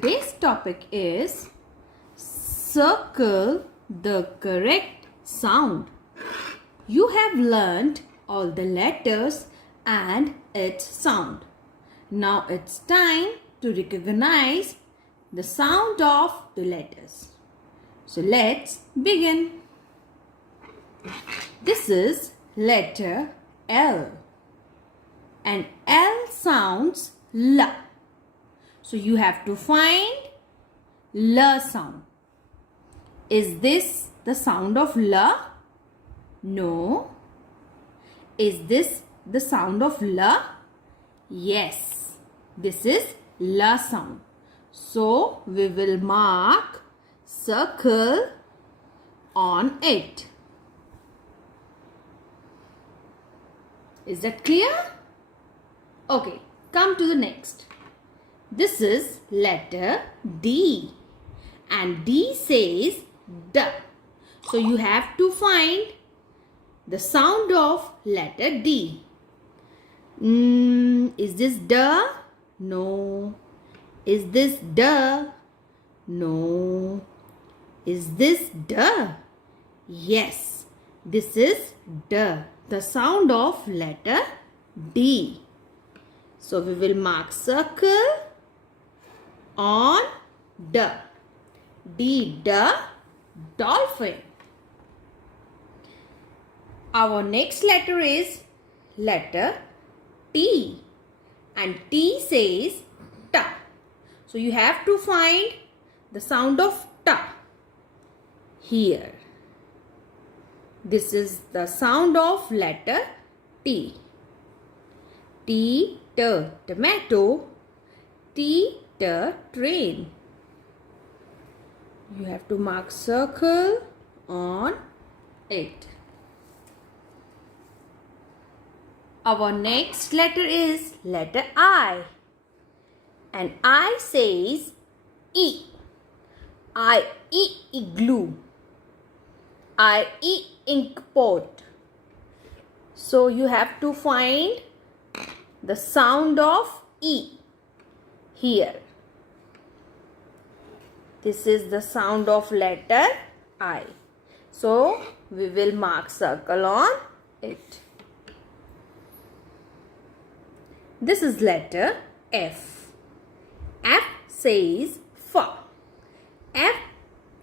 today's topic is circle the correct sound. You have learned all the letters and its sound. Now it's time to recognize the sound of the letters. So let's begin. This is letter L. And L sounds L. So you have to find L sound. Is this the sound of L? No. Is this the sound of L? Yes. This is L sound. So we will mark circle on it. Is that clear? Okay, come to the next. This is letter D. And D says D. So you have to find the sound of letter D. Is this D? No. Is this D? No. Is this D? Yes. This is D. The sound of letter D. So we will mark circle on D. D, dolphin. Our next letter is letter T. And T says T. So you have to find the sound of T here. This is the sound of letter T. T, tomato. T, train. You have to mark circle on it. Our next letter is letter I. And I says E. I, igloo. I, ink pot. So you have to find the sound of E here. This is the sound of letter I. So we will mark circle on it. This is letter F. F says F. F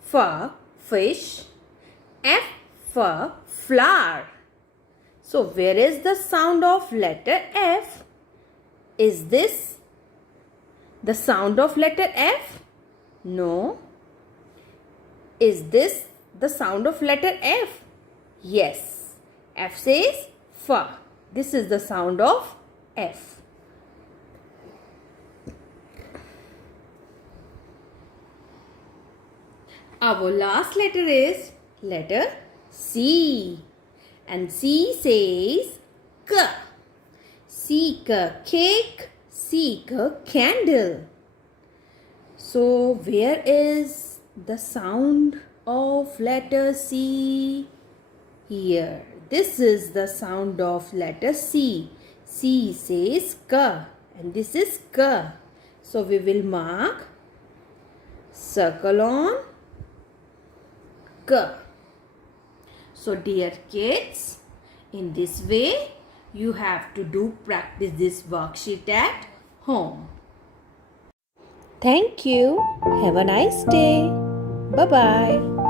for fish. F for flower. So where is the sound of letter F? Is this the sound of letter F? No. Is this the sound of letter F? Yes. F says F. This is the sound of F. Our last letter is letter C. And C says K. Seek a cake, seek a candle. So where is the sound of letter C? Here. This is the sound of letter C. C says K. And this is K. So we will mark circle on K. So dear kids, in this way you have to practice this worksheet at home. Thank you. Have a nice day. Bye-bye.